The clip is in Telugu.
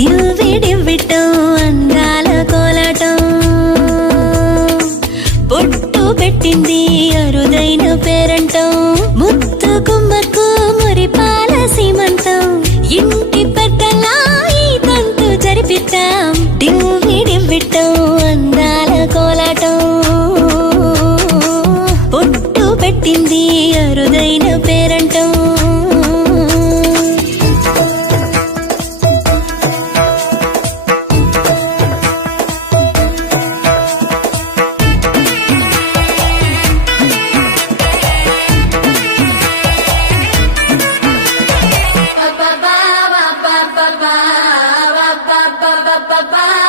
డివ్వి డివ్విటం అందాల కోలాటం బొట్టు పెట్టింది అరుదైన పేరంటం ముత్తు గుమ్మకు మురిపాల సీమంతం ఇంటి పెద్దలా ఈ తంతు జరిపిద్దాం డివ్వి డివ్విటం అందాల కోలాటం బొట్టు పెట్టింది అరుదైన పేరంటం ba ba ba ba ba ba ba ba ba ba